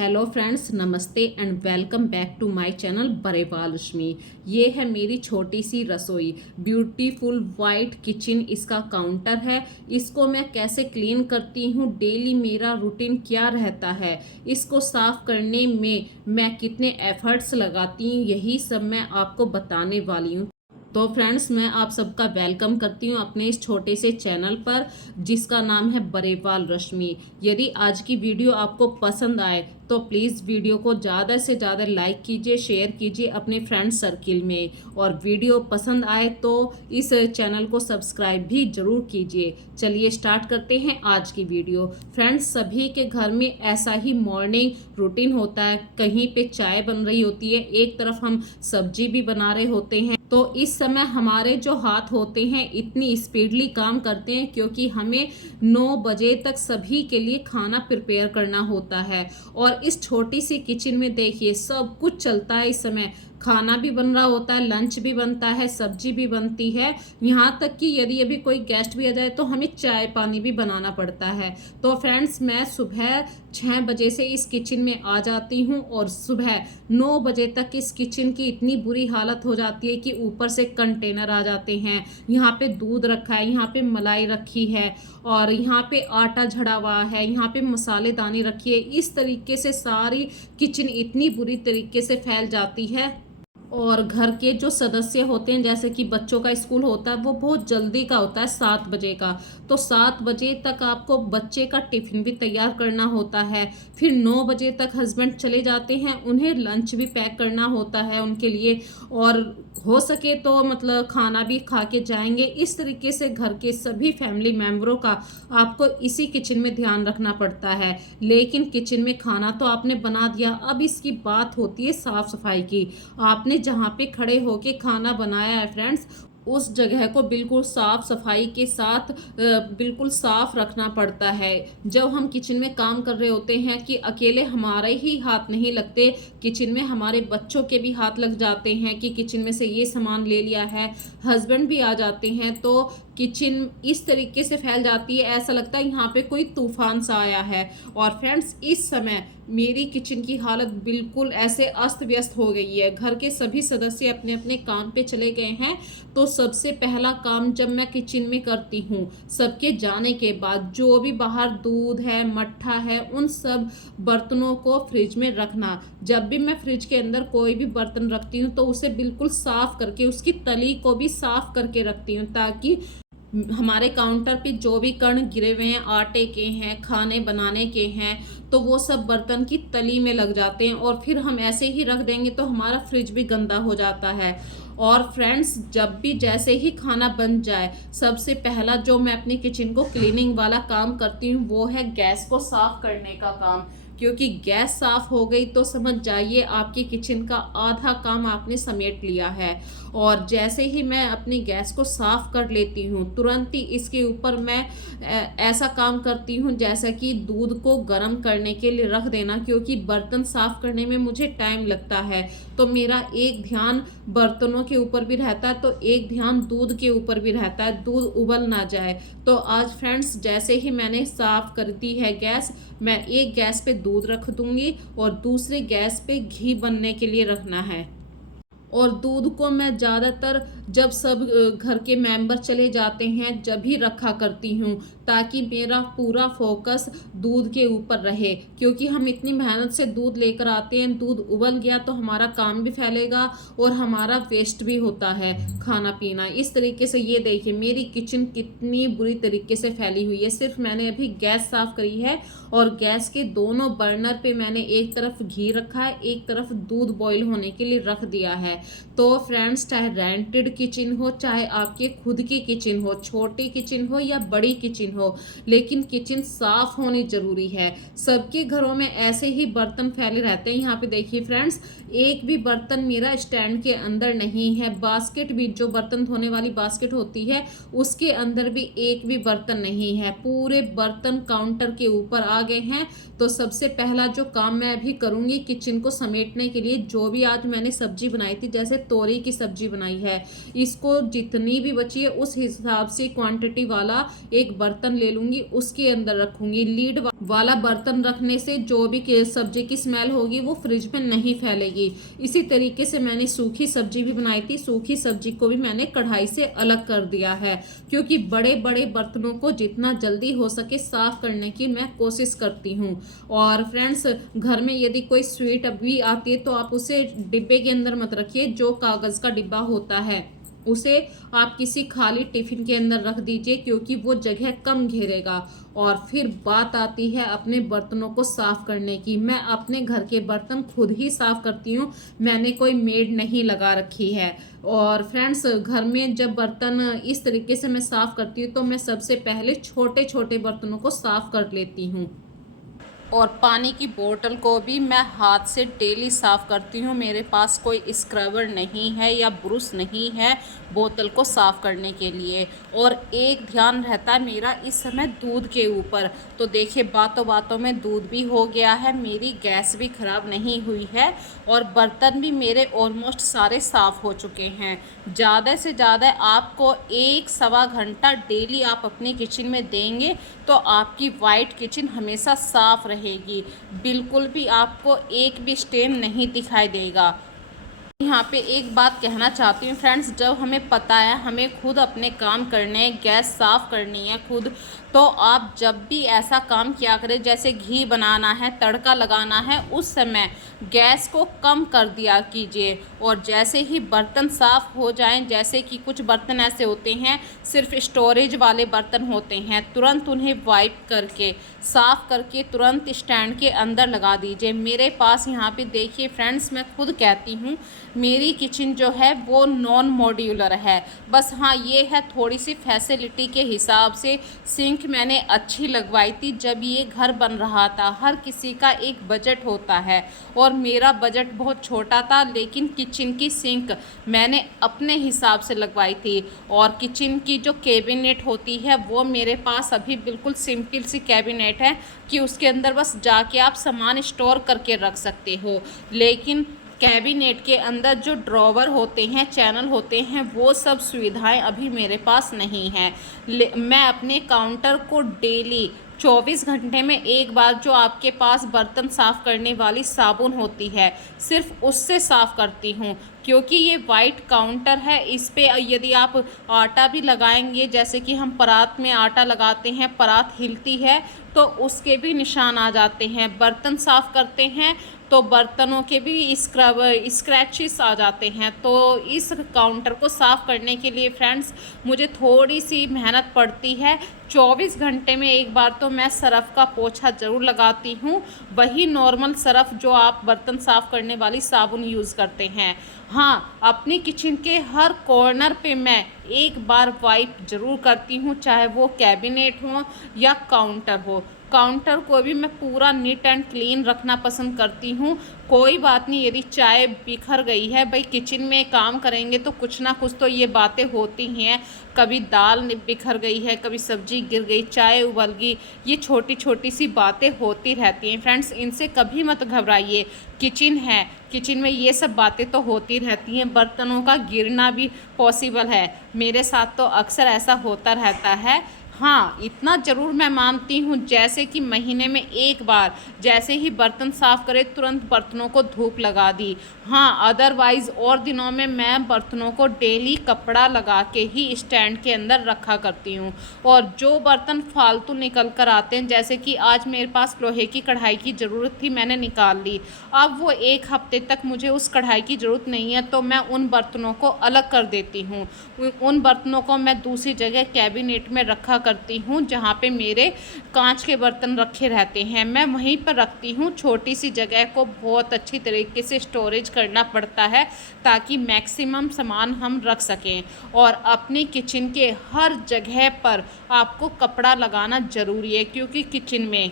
Hello friends, नमस्ते and welcome back to my channel Barewal Rashmi. ये है मेरी छोटी सी रसोई, ब्यूटीफुल वाइट किचन। इसका काउंटर है। इसको मैं कैसे क्लीन करती हूँ, डेली मेरा रूटीन क्या रहता है, इसको साफ करने में मैं कितने एफर्ट्स लगाती हूँ, यही सब मैं आपको बताने वाली हूँ। तो फ्रेंड्स, मैं आप सबका वेलकम करती हूँ अपने इस छोटे से चैनल पर जिसका नाम है बरेवाल रश्मि। यदि आज की वीडियो आपको पसंद आए तो प्लीज़ वीडियो को ज़्यादा से ज़्यादा लाइक कीजिए, शेयर कीजिए अपने फ्रेंड सर्किल में, और वीडियो पसंद आए तो इस चैनल को सब्सक्राइब भी ज़रूर कीजिए। चलिए स्टार्ट करते हैं आज की वीडियो। फ्रेंड्स, सभी के घर में ऐसा ही मॉर्निंग रूटीन होता है। कहीं पे चाय बन रही होती है, एक तरफ हम सब्जी भी बना रहे होते हैं। तो इस समय हमारे जो हाथ होते हैं इतनी स्पीडली काम करते हैं क्योंकि हमें 9 बजे तक सभी के लिए खाना प्रिपेयर करना होता है। और इस छोटी सी किचन में देखिए सब कुछ चलता है। इस समय खाना भी बन रहा होता है, लंच भी बनता है, सब्जी भी बनती है, यहाँ तक कि यदि अभी कोई गेस्ट भी आ जाए तो हमें चाय पानी भी बनाना पड़ता है। तो फ्रेंड्स, मैं सुबह 6 बजे से इस किचन में आ जाती हूँ और सुबह 9 बजे तक इस किचन की इतनी बुरी हालत हो जाती है कि ऊपर से कंटेनर आ जाते हैं। यहाँ पे दूध रखा है, यहाँ पे मलाई रखी है, और यहाँ पे आटा झड़ा हुआ है, यहाँ पे मसालेदानी रखी है। इस तरीके से सारी किचन इतनी बुरी तरीके से फैल जाती है। और घर के जो सदस्य होते हैं, जैसे कि बच्चों का स्कूल होता है वो बहुत जल्दी का होता है, 7 बजे का। तो 7 बजे तक आपको बच्चे का टिफिन भी तैयार करना होता है। फिर 9 बजे तक हस्बैंड चले जाते हैं, उन्हें लंच भी पैक करना होता है उनके लिए, और हो सके तो मतलब खाना भी खा के जाएंगे। इस तरीके से घर के सभी फैमिली मेम्बरों का आपको इसी किचन में ध्यान रखना पड़ता है। लेकिन किचन में खाना तो आपने बना दिया, अब इसकी बात होती है साफ सफाई की। आपने जहाँ पे खड़े होके खाना बनाया है फ्रेंड्स, उस जगह को बिल्कुल साफ सफाई के साथ बिल्कुल साफ रखना पड़ता है। जब हम किचन में काम कर रहे होते हैं कि अकेले हमारे ही हाथ नहीं लगते, किचन में हमारे बच्चों के भी हाथ लग जाते हैं कि किचन में से ये सामान ले लिया है, हस्बैंड भी आ जाते हैं, तो किचन इस तरीके से फैल जाती है, ऐसा लगता है यहाँ पे कोई तूफान सा आया है। और फ्रेंड्स, इस समय मेरी किचन की हालत बिल्कुल ऐसे अस्त व्यस्त हो गई है। घर के सभी सदस्य अपने अपने काम पे चले गए हैं। तो सबसे पहला काम जब मैं किचन में करती हूँ, सबके जाने के बाद जो भी बाहर दूध है, मट्ठा है, उन सब बर्तनों को फ्रिज में रखना। जब भी मैं फ्रिज के अंदर कोई भी बर्तन रखती हूँ तो उसे बिल्कुल साफ करके, उसकी तली को भी साफ करके रखती हूँ, ताकि हमारे काउंटर पे जो भी कण गिरे हुए हैं, आटे के हैं, खाने बनाने के हैं, तो वो सब बर्तन की तली में लग जाते हैं, और फिर हम ऐसे ही रख देंगे तो हमारा फ्रिज भी गंदा हो जाता है। और फ्रेंड्स, जब भी जैसे ही खाना बन जाए, सबसे पहला जो मैं अपनी किचन को क्लीनिंग वाला काम करती हूँ वो है गैस को साफ करने का काम। क्योंकि गैस साफ हो गई तो समझ जाइए आपकी किचन का आधा काम आपने समेट लिया है। और जैसे ही मैं अपनी गैस को साफ कर लेती हूँ, तुरंत ही इसके ऊपर मैं ऐसा काम करती हूँ जैसा कि दूध को गर्म करने के लिए रख देना, क्योंकि बर्तन साफ करने में मुझे टाइम लगता है। तो मेरा एक ध्यान बर्तनों के ऊपर भी रहता है, तो एक ध्यान दूध के ऊपर भी रहता है, दूध उबल ना जाए। तो आज फ्रेंड्स, जैसे ही मैंने साफ कर दी है गैस, मैं एक गैस पे दूध रख दूंगी और दूसरे गैस पे घी बनने के लिए रखना है। और दूध को मैं ज़्यादातर जब सब घर के मेंबर चले जाते हैं जब ही रखा करती हूँ, ताकि मेरा पूरा फोकस दूध के ऊपर रहे। क्योंकि हम इतनी मेहनत से दूध लेकर आते हैं, दूध उबल गया तो हमारा काम भी फैलेगा और हमारा वेस्ट भी होता है खाना पीना। इस तरीके से ये देखिए मेरी किचन कितनी बुरी तरीके से फैली हुई है। सिर्फ मैंने अभी गैस साफ करी है और गैस के दोनों बर्नर पे मैंने एक तरफ घी रखा है, एक तरफ दूध बॉईल होने के लिए रख दिया है। तो फ्रेंड्स, चाहे रेंटेड किचन हो, चाहे आपके खुद की किचन हो, छोटी किचन हो या बड़ी किचन हो, लेकिन किचन साफ होनी जरूरी है। सबके घरों में ऐसे ही बर्तन फैले रहते हैं। यहाँ पे देखिए फ्रेंड्स, एक भी बर्तन मेरा स्टैंड के अंदर नहीं है। बास्केट भी, जो बर्तन धोने वाली बास्केट होती है, उसके अंदर भी एक भी बर्तन नहीं है। पूरे बर्तन काउंटर के ऊपर आ गए हैं। तो सबसे पहला जो काम मैं अभी करूंगी किचन को समेटने के लिए, जो भी आज मैंने सब्जी बनाई थी, जैसे तोरी की सब्जी बनाई है, इसको जितनी भी बची है उस हिसाब से क्वांटिटी वाला एक बर्तन बर्तन ले लूँगी, उसके अंदर रखूँगी। लीड वाला बर्तन रखने से जो भी सब्जी की स्मेल होगी वो फ्रिज में नहीं फैलेगी। इसी तरीके से मैंने सूखी सब्जी भी बनाई थी। सूखी सब्जी को भी मैंने कढ़ाई से अलग कर दिया है, क्योंकि बड़े बड़े बर्तनों को जितना जल्दी हो सके साफ करने की मैं कोशिश करती हूँ। और फ्रेंड्स, घर में यदि कोई स्वीट अभी आती है तो आप उसे डिब्बे के अंदर मत रखिए। जो कागज़ का डिब्बा होता है उसे आप किसी खाली टिफिन के अंदर रख दीजिए, क्योंकि वो जगह कम घेरेगा। और फिर बात आती है अपने बर्तनों को साफ करने की। मैं अपने घर के बर्तन खुद ही साफ करती हूँ, मैंने कोई मेड नहीं लगा रखी है। और फ्रेंड्स, घर में जब बर्तन इस तरीके से मैं साफ करती हूँ तो मैं सबसे पहले छोटे छोटे बर्तनों को साफ कर लेती हूँ। और पानी की बोतल को भी मैं हाथ से डेली साफ़ करती हूँ। मेरे पास कोई स्क्रबर नहीं है या ब्रश नहीं है बोतल को साफ़ करने के लिए। और एक ध्यान रहता है मेरा इस समय दूध के ऊपर। तो देखिए, बातों बातों में दूध भी हो गया है, मेरी गैस भी ख़राब नहीं हुई है और बर्तन भी मेरे ऑलमोस्ट सारे साफ़ हो चुके हैं। ज़्यादा से ज़्यादा आपको 1-1.25 घंटा डेली आप अपनी किचन में देंगे तो आपकी वाइट किचन हमेशा साफ़ रहेगी। बिल्कुल भी आपको एक भी स्टेन नहीं दिखाई देगा। यहाँ पे एक बात कहना चाहती हूँ फ्रेंड्स, जब हमें पता है हमें खुद अपने काम करने हैं, गैस साफ़ करनी है खुद, तो आप जब भी ऐसा काम किया करें, जैसे घी बनाना है, तड़का लगाना है, उस समय गैस को कम कर दिया कीजिए। और जैसे ही बर्तन साफ़ हो जाएं, जैसे कि कुछ बर्तन ऐसे होते हैं सिर्फ स्टोरेज वाले बर्तन होते हैं, तुरंत उन्हें वाइप करके साफ़ करके तुरंत स्टैंड के अंदर लगा दीजिए। मेरे पास यहाँ पे देखिए फ्रेंड्स, मैं खुद कहती हूँ मेरी किचन जो है वो नॉन मॉड्यूलर है। बस हाँ, ये है थोड़ी सी फैसिलिटी के हिसाब से सिंक मैंने अच्छी लगवाई थी जब ये घर बन रहा था। हर किसी का एक बजट होता है और मेरा बजट बहुत छोटा था, लेकिन किचन की सिंक मैंने अपने हिसाब से लगवाई थी। और किचन की जो कैबिनेट होती है वो मेरे पास अभी बिल्कुल सिंपल सी कैबिनेट है कि उसके अंदर बस जाके आप सामान स्टोर करके रख सकते हो। लेकिन कैबिनेट के अंदर जो ड्रॉवर होते हैं, चैनल होते हैं, वो सब सुविधाएं अभी मेरे पास नहीं है। मैं अपने काउंटर को डेली 24 घंटे में एक बार जो आपके पास बर्तन साफ़ करने वाली साबुन होती है सिर्फ उससे साफ़ करती हूँ, क्योंकि ये वाइट काउंटर है। इस पे यदि आप आटा भी लगाएंगे, जैसे कि हम परात में आटा लगाते हैं, परात हिलती है तो उसके भी निशान आ जाते हैं। बर्तन साफ़ करते हैं तो बर्तनों के भी स्क्रैचेस आ जाते हैं। तो इस काउंटर को साफ़ करने के लिए फ्रेंड्स मुझे थोड़ी सी मेहनत पड़ती है। 24 घंटे में एक बार तो मैं सरफ़ का पोछा ज़रूर लगाती हूँ, वही नॉर्मल सरफ़ जो आप बर्तन साफ़ करने वाली साबुन यूज़ करते हैं। हाँ, अपनी किचन के हर कॉर्नर पे मैं एक बार वाइप ज़रूर करती हूँ, चाहे वो कैबिनेट हो या काउंटर हो। काउंटर को भी मैं पूरा नीट एंड क्लीन रखना पसंद करती हूँ। कोई बात नहीं, यदि चाय बिखर गई है, भाई किचन में काम करेंगे तो कुछ ना कुछ तो ये बातें होती ही हैं। कभी दाल बिखर गई है, कभी सब्जी गिर गई, चाय उबल गई, ये छोटी छोटी सी बातें होती रहती हैं फ्रेंड्स, इनसे कभी मत घबराइए। किचन है, किचन में ये सब बातें तो होती रहती हैं। बर्तनों का गिरना भी पॉसिबल है, मेरे साथ तो अक्सर ऐसा होता रहता है। हाँ, इतना ज़रूर मैं मानती हूँ, जैसे कि महीने में एक बार जैसे ही बर्तन साफ़ करे तुरंत बर्तनों को धूप लगा दी। हाँ, अदरवाइज़ और दिनों में मैं बर्तनों को डेली कपड़ा लगा के ही स्टैंड के अंदर रखा करती हूँ। और जो बर्तन फालतू निकल कर आते हैं, जैसे कि आज मेरे पास लोहे की कढ़ाई की ज़रूरत थी, मैंने निकाल ली। अब वो 1 हफ्ते तक मुझे उस कढ़ाई की ज़रूरत नहीं है, तो मैं उन बर्तनों को अलग कर देती हूँ। उन बर्तनों को मैं दूसरी जगह कैबिनेट में रखा करती हूँ, जहाँ पे मेरे कांच के बर्तन रखे रहते हैं, मैं वहीं पर रखती हूँ। छोटी सी जगह को बहुत अच्छी तरीके से स्टोरेज करना पड़ता है ताकि मैक्सिमम सामान हम रख सकें। और अपनी किचन के हर जगह पर आपको कपड़ा लगाना ज़रूरी है, क्योंकि किचन में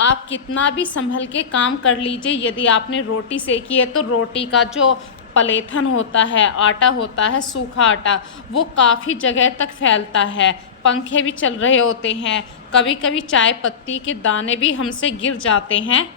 आप कितना भी संभल के काम कर लीजिए, यदि आपने रोटी सेकी है तो रोटी का जो पलेथन होता है, आटा होता है, सूखा आटा, वो काफ़ी जगह तक फैलता है। पंखे भी चल रहे होते हैं, कभी कभी चाय पत्ती के दाने भी हमसे गिर जाते हैं।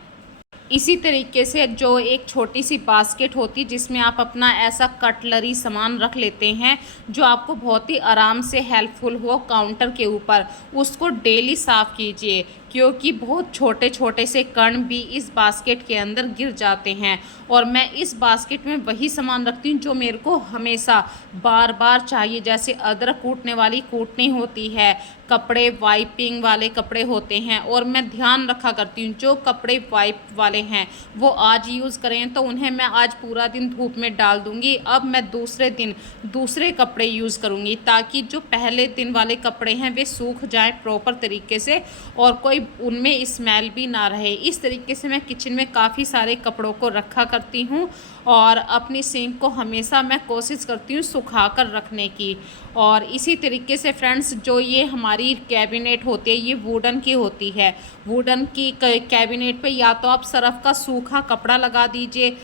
इसी तरीके से जो एक छोटी सी बास्केट होती है जिसमें आप अपना ऐसा कटलरी सामान रख लेते हैं जो आपको बहुत ही आराम से हेल्पफुल हो काउंटर के ऊपर, उसको डेली साफ़ कीजिए क्योंकि बहुत छोटे छोटे से कण भी इस बास्केट के अंदर गिर जाते हैं। और मैं इस बास्केट में वही सामान रखती हूँ जो मेरे को हमेशा बार बार चाहिए, जैसे अदरक कूटने वाली कूटनी होती है, कपड़े वाइपिंग वाले कपड़े होते हैं। और मैं ध्यान रखा करती हूँ जो कपड़े वाइप वाले हैं वो आज यूज़ करें तो उन्हें मैं आज पूरा दिन धूप में डाल दूँगी, अब मैं दूसरे दिन दूसरे कपड़े यूज़ करूँगी ताकि जो पहले दिन वाले कपड़े हैं वे सूख जाएं प्रॉपर तरीके से और कोई उनमें स्मेल भी ना रहे। इस तरीके से मैं किचन में काफ़ी सारे कपड़ों को रखा करती हूँ और अपनी सिंक को हमेशा मैं कोशिश करती हूँ सुखा कर रखने की। और इसी तरीके से फ्रेंड्स जो ये हमारी कैबिनेट होती है ये वुडन की होती है। वुडन की कैबिनेट पे या तो आप सर्फ का सूखा कपड़ा लगा दीजिए,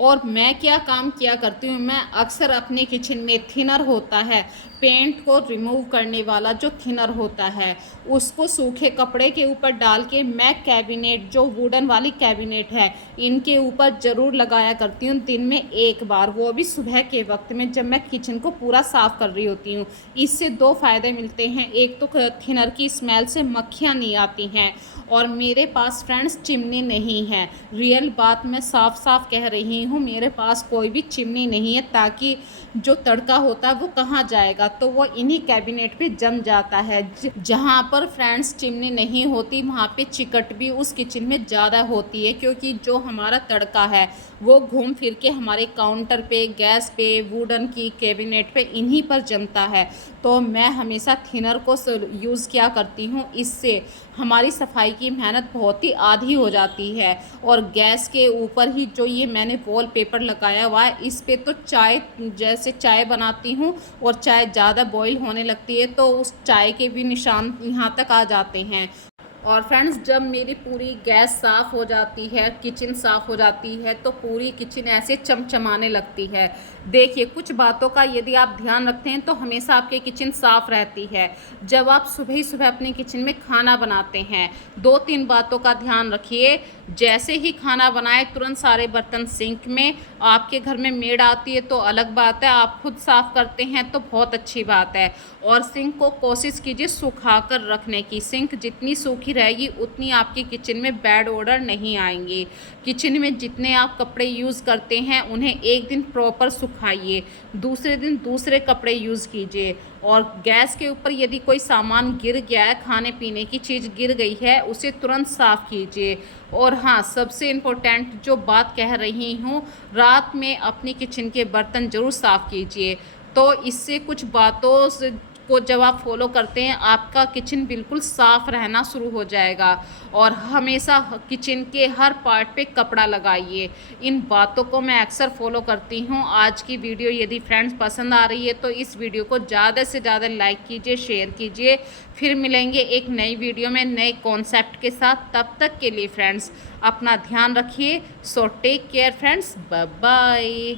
और मैं क्या काम किया करती हूँ, मैं अक्सर अपने किचन में थिनर होता है, पेंट को रिमूव करने वाला जो थिनर होता है, उसको सूखे कपड़े के ऊपर डाल के मैं कैबिनेट जो वुडन वाली कैबिनेट है इनके ऊपर ज़रूर लगाया करती हूँ दिन में एक बार, वो भी सुबह के वक्त में जब मैं किचन को पूरा साफ़ कर रही होती हूँ। इससे दो फ़ायदे मिलते हैं, एक तो थिनर की स्मेल से मक्खियाँ नहीं आती हैं और मेरे पास फ्रेंड्स चिमनी नहीं है। रियल बात मैं साफ साफ कह रही हूँ, मेरे पास कोई भी चिमनी नहीं है ताकि जो तड़का होता है वो कहाँ जाएगा, तो वो इन्हीं कैबिनेट पे जम जाता है। जहाँ पर फ्रेंड्स चिमनी नहीं होती वहाँ पे चिकट भी उस किचन में ज़्यादा होती है क्योंकि जो हमारा तड़का है वो घूम फिर के हमारे काउंटर पे, गैस पे, वुडन की कैबिनेट पे इन्हीं पर जमता है। तो मैं हमेशा थिनर को यूज़ किया करती हूँ, इससे हमारी सफाई की मेहनत बहुत ही आधी हो जाती है। और गैस के ऊपर ही जो ये मैंने वॉलपेपर लगाया हुआ है इस पे तो चाय, जैसे चाय बनाती हूँ और चाय ज़्यादा बॉईल होने लगती है तो उस चाय के भी निशान यहाँ तक आ जाते हैं। और फ्रेंड्स जब मेरी पूरी गैस साफ़ हो जाती है, किचन साफ़ हो जाती है तो पूरी किचन ऐसे चमचमाने लगती है। देखिए कुछ बातों का यदि आप ध्यान रखते हैं तो हमेशा आपकी किचन साफ़ रहती है। जब आप सुबह ही सुबह अपने किचन में खाना बनाते हैं, दो तीन बातों का ध्यान रखिए। जैसे ही खाना बनाए तुरंत सारे बर्तन सिंक में, आपके घर में मेड आती है तो अलग बात है, आप खुद साफ़ करते हैं तो बहुत अच्छी बात है। और सिंक को कोशिश कीजिए सुखा कर रखने की, सिंक जितनी सूखी रहेगी उतनी आपकी किचन में बैड ओडर नहीं आएंगी। किचन में जितने आप कपड़े यूज़ करते हैं उन्हें एक दिन प्रॉपर सुखाइए, दूसरे दिन दूसरे कपड़े यूज़ कीजिए। और गैस के ऊपर यदि कोई सामान गिर गया है, खाने पीने की चीज़ गिर गई है, उसे तुरंत साफ़ कीजिए। और हाँ, सबसे इम्पोर्टेंट जो बात कह रही हूँ, रात में अपनी किचन के बर्तन ज़रूर साफ़ कीजिए। तो इससे कुछ बातों को जब आप फॉलो करते हैं आपका किचन बिल्कुल साफ़ रहना शुरू हो जाएगा। और हमेशा किचन के हर पार्ट पे कपड़ा लगाइए। इन बातों को मैं अक्सर फॉलो करती हूँ। आज की वीडियो यदि फ्रेंड्स पसंद आ रही है तो इस वीडियो को ज़्यादा से ज़्यादा लाइक कीजिए, शेयर कीजिए। फिर मिलेंगे एक नई वीडियो में नए कॉन्सेप्ट के साथ। तब तक के लिए फ्रेंड्स अपना ध्यान रखिए। So take care friends, bye bye.